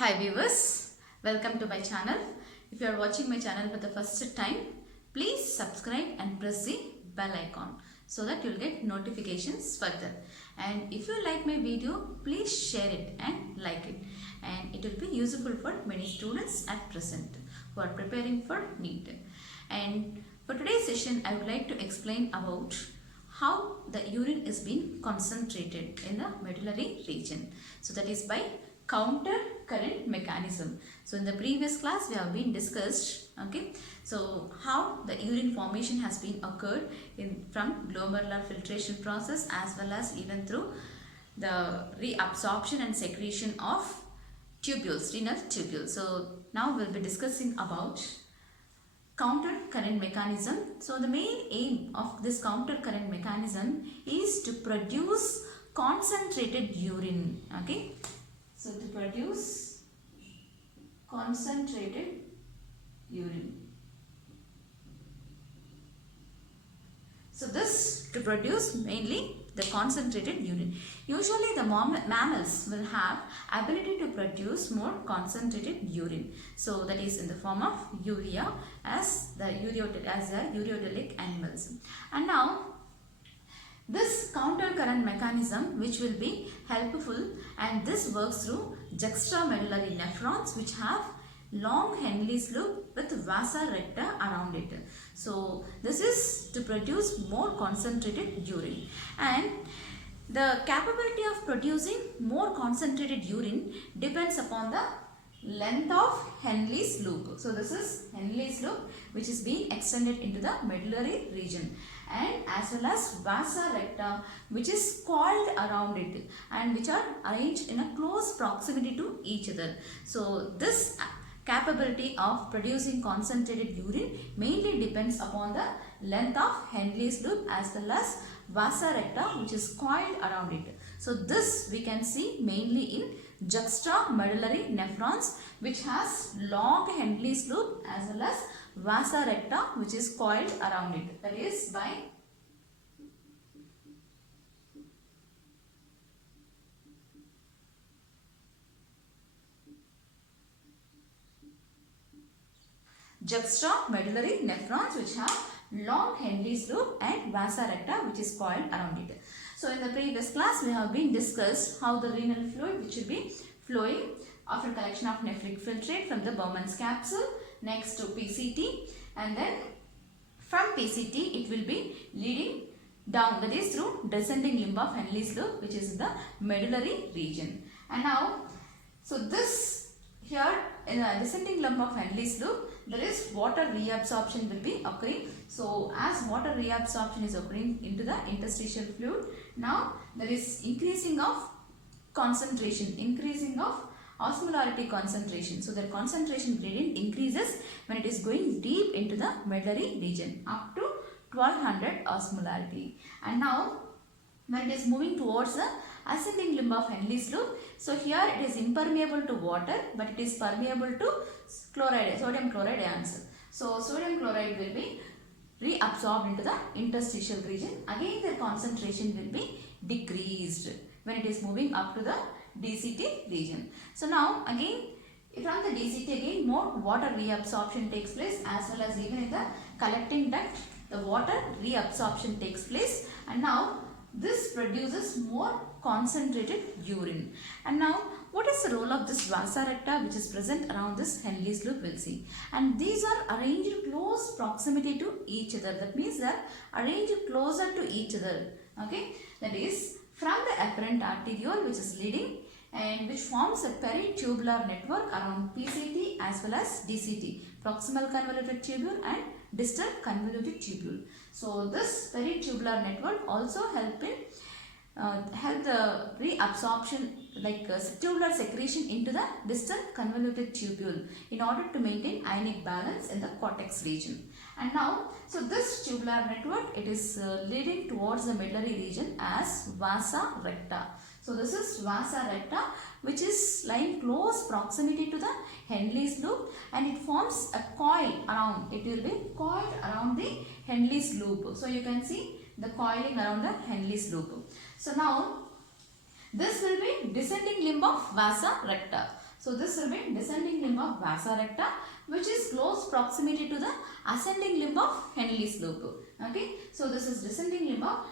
Hi viewers, welcome to my channel. If you are watching my channel for the first time, please subscribe and press the bell icon so that you will get notifications further. And if you like my video, please share it and like it. And it will be useful for many students at present who are preparing for NEET. And for today's session, I would like to explain about how the urine is being concentrated in the medullary region. So that is by counter current mechanism. So in the previous class we have been discussed, okay, so how the urine formation has been occurred from glomerular filtration process as well as even through the reabsorption and secretion of tubules, renal tubules. So now we'll be discussing about counter current mechanism. So the main aim of this counter current mechanism is to produce concentrated urine, okay. So to produce concentrated urine. So this to produce mainly the concentrated urine. Usually the mammals will have ability to produce more concentrated urine. So that is in the form of urea as the ureotelic animals. And now this counter current mechanism which will be helpful, and this works through juxtamedullary nephrons which have long Henle's loop with vasa recta around it. So this is to produce more concentrated urine, and the capability of producing more concentrated urine depends upon the length of Henle's loop. So this is Henle's loop which is being extended into the medullary region, and as well as vasa recta which is coiled around it and which are arranged in a close proximity to each other. So this capability of producing concentrated urine mainly depends upon the length of Henle's loop as well as vasa recta which is coiled around it. So this we can see mainly in juxtamedullary nephrons which has long Henle's loop as well as vasa recta which is coiled around it. That is by juxtamedullary nephrons which have long Henle's loop and vasa recta which is coiled around it. So in the previous class we have been discussed how the renal fluid which will be flowing after collection of nephric filtrate from the Bowman's capsule next to PCT, and then from PCT it will be leading down, that is through descending limb of Henle's loop which is in the medullary region. And now, so this here in the descending limb of Henle's loop there is water reabsorption will be occurring. So as water reabsorption is occurring into the interstitial fluid, now there is increasing of concentration, increasing of osmolarity concentration. So the concentration gradient increases when it is going deep into the medullary region up to 1200 osmolarity. And now when it is moving towards the ascending limb of Henle's loop, so here it is impermeable to water but it is permeable to chloride, sodium chloride ions. So sodium chloride will be reabsorbed into the interstitial region. Again the concentration will be decreased when it is moving up to the DCT region. So now again from the DCT again more water reabsorption takes place as well as even in the collecting duct the water reabsorption takes place, and now this produces more concentrated urine. And now what is the role of this vasa recta which is present around this Henle's loop, we'll see. And these are arranged in close proximity to each other. That means they are arranged closer to each other. Okay, that is from the afferent arteriole which is leading and which forms a peritubular network around PCT as well as DCT, proximal convoluted tubule and distal convoluted tubule. So this peritubular network also help the reabsorption like tubular secretion into the distal convoluted tubule in order to maintain ionic balance in the cortex region. And now, so this tubular network, it is leading towards the medullary region as vasa recta. So this is vasa recta which is lying close proximity to the Henle's loop, and it forms a coil around, it will be coiled around the Henle's loop. So you can see the coiling around the Henle's loop. So now this will be descending limb of vasa recta. So this will be descending limb of vasa recta, which is close proximity to the ascending limb of Henle's loop. Okay, so this is descending limb of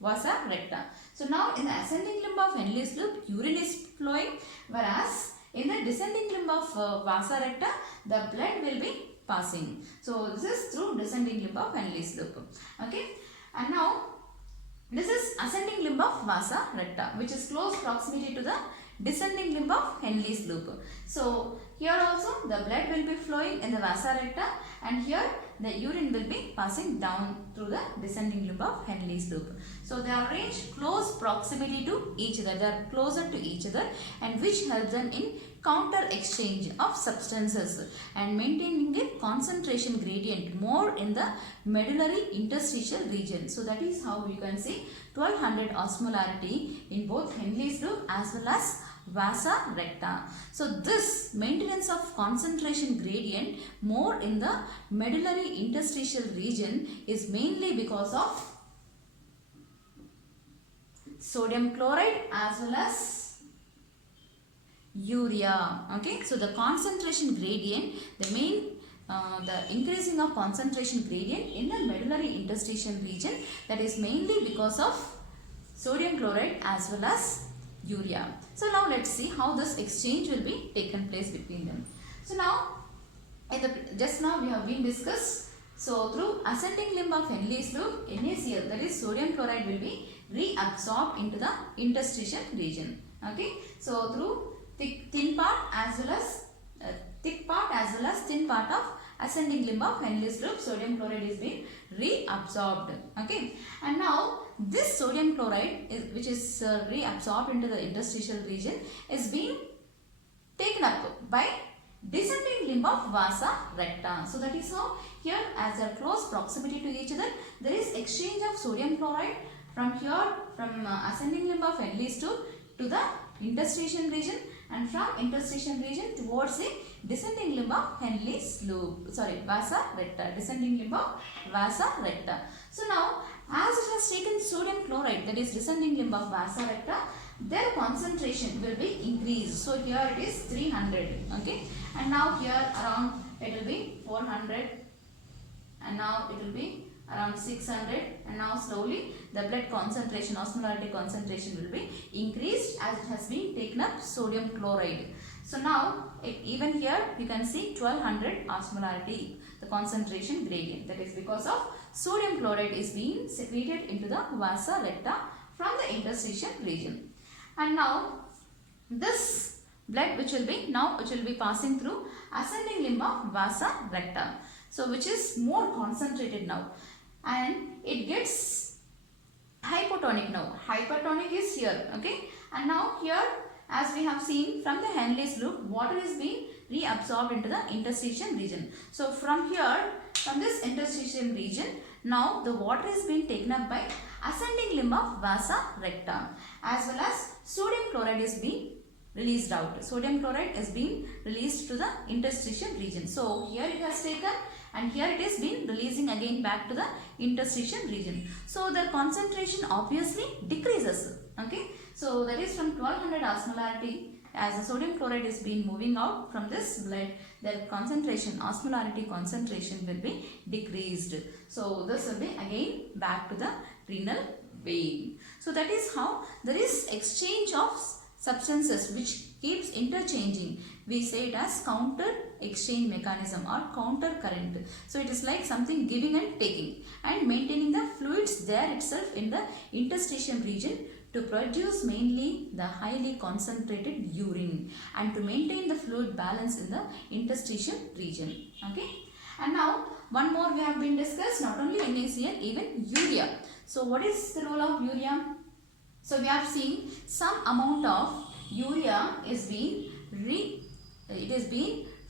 vasa recta. So now in the ascending limb of Henle's loop, urine is flowing, whereas in the descending limb of vasa recta, the blood will be passing. So this is through descending limb of Henle's loop. Okay, and now this is ascending limb of vasa recta, which is close proximity to the descending limb of Henle's loop. So here also the blood will be flowing in the vasa recta, and here the urine will be passing down through the descending limb of Henle's loop. So they are arranged close proximity to each other. They are closer to each other, and which helps them in counter exchange of substances and maintaining a concentration gradient more in the medullary interstitial region. So that is how you can see 1200 osmolarity in both Henle's loop as well as vasa recta. So this maintenance of concentration gradient more in the medullary interstitial region is mainly because of sodium chloride as well as urea. Okay, so the concentration gradient, the increasing of concentration gradient in the medullary interstitial region, that is mainly because of sodium chloride as well as urea. So now let's see how this exchange will be taken place between them. So now just now we have been discussed. So through ascending limb of Henle's loop, NaCl, that is sodium chloride, will be reabsorbed into the interstitial region. Okay, so through thin part as well as thick part as well as thin part of ascending limb of Henle's loop, sodium chloride is being reabsorbed. Okay, and now this sodium chloride which is reabsorbed into the interstitial region is being taken up by descending limb of vasa recta. So that is how here, as a close proximity to each other, there is exchange of sodium chloride from here, from ascending limb of Henle's loop to the interstitial region, and from interstitial region towards the descending limb of Henle's loop, vasa recta, descending limb of vasa recta. So now, as it has taken sodium chloride, that is descending limb of vasa recta, their concentration will be increased. So here it is 300, okay, and now here around it will be 400, and now it will be around 600, and now slowly the blood concentration, osmolarity concentration will be increased as it has been taken up sodium chloride. So now even here you can see 1200 osmolarity, the concentration gradient, that is because of sodium chloride is being secreted into the vasa recta from the interstitial region. And now this blood which will be passing through ascending limb of vasa recta, so which is more concentrated now, and it gets hypotonic now. Hypertonic is here, okay, and now here, as we have seen from the Henle's loop, water is being reabsorbed into the interstitial region. So from here, from this interstitial region, now the water is being taken up by ascending limb of vasa recta, as well as sodium chloride is being released out. Sodium chloride is being released to the interstitial region. So here it has taken, and here it is been releasing again back to the interstitial region. So the concentration obviously decreases. Okay, so that is from 1200 osmolarity, as the sodium chloride is being moving out from this blood, the concentration, osmolarity concentration will be decreased. So this will be again back to the renal vein. So that is how there is exchange of substances which keeps interchanging. We say it as counter exchange mechanism or counter current. So it is like something giving and taking, and maintaining the fluids there itself in the interstitial region to produce mainly the highly concentrated urine, and to maintain the fluid balance in the interstitial region. Okay, and now one more we have been discussed, not only NaCl, even urea. So what is the role of urea? So we have seen some amount of urea is being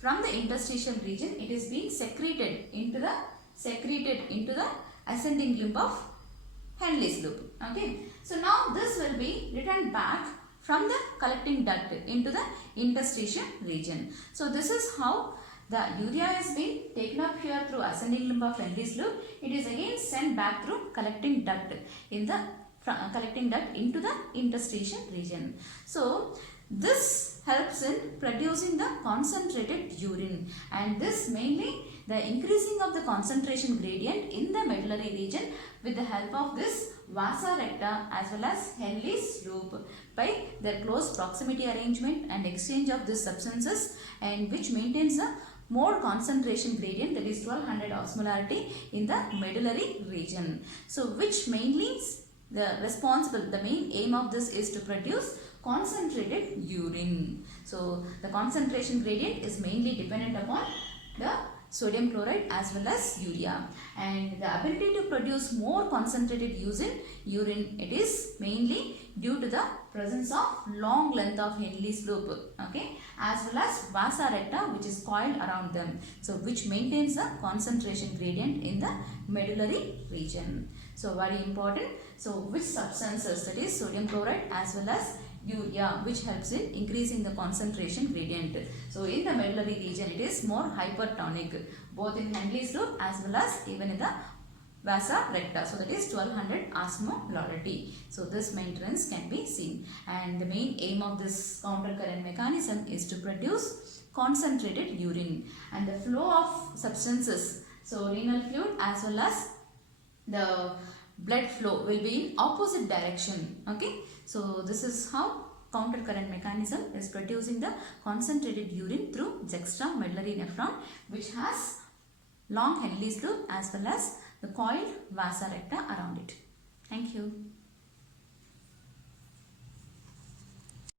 from the interstitial region, it is being secreted into the ascending limb of Henle's loop. Okay, so now this will be returned back from the collecting duct into the interstitial region. So this is how the urea is being taken up here through ascending limb of Henle's loop. It is again sent back through collecting duct in the collecting that into the interstitial region. So this helps in producing the concentrated urine, and this mainly the increasing of the concentration gradient in the medullary region with the help of this vasa recta as well as Henle's loop by their close proximity arrangement and exchange of these substances, and which maintains a more concentration gradient, that is 1200 osmolarity in the medullary region. So which mainly the main aim of this is to produce concentrated urine. So the concentration gradient is mainly dependent upon the sodium chloride as well as urea, and the ability to produce more concentrated urine, it is mainly due to the presence of long length of Henle's loop, okay, as well as vasa recta which is coiled around them, so which maintains the concentration gradient in the medullary region. So very important. So which substances, that is sodium chloride as well as urea, which helps in increasing the concentration gradient. So in the medullary region it is more hypertonic, both in Henle's loop as well as even in the vasa recta, so that is 1200 osmolarity. So this maintenance can be seen, and the main aim of this counter current mechanism is to produce concentrated urine, and the flow of substances, so renal fluid as well as the blood flow will be in opposite direction, okay. So this is how counter current mechanism is producing the concentrated urine through juxtamedullary nephron, which has long Henle's loop as well as the coiled vasa recta around it. Thank you.